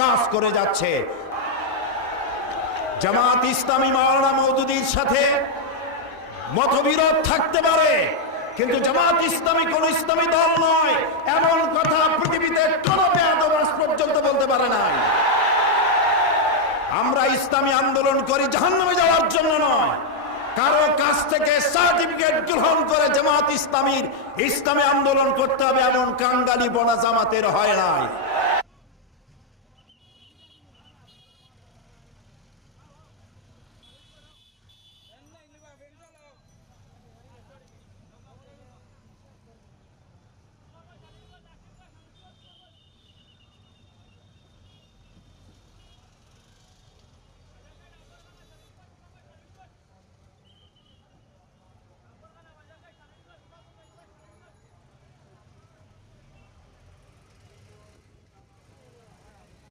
কাজ করে যাচ্ছে। জামাত ইসলামী মাওলানা মওদুদীর সাথে মতবিরোধ থাকতে পারে, কিন্তু জামাত ইসলামী কোন ইসলামী দল নয়, এমন কথা পৃথিবীতে কোন বেয়াদব আজ পর্যন্ত বলতে পারে নাই। আমরা ইসলামী আন্দোলন করি জাহান্নামে যাওয়ার জন্য নয়, কারো কাছ থেকে সার্টিফিকেট গ্রহণ করে জামাত ইসলামী আন্দোলন করতে হবে এমন কাঙ্গালি বনা জামাতের হয় নাই।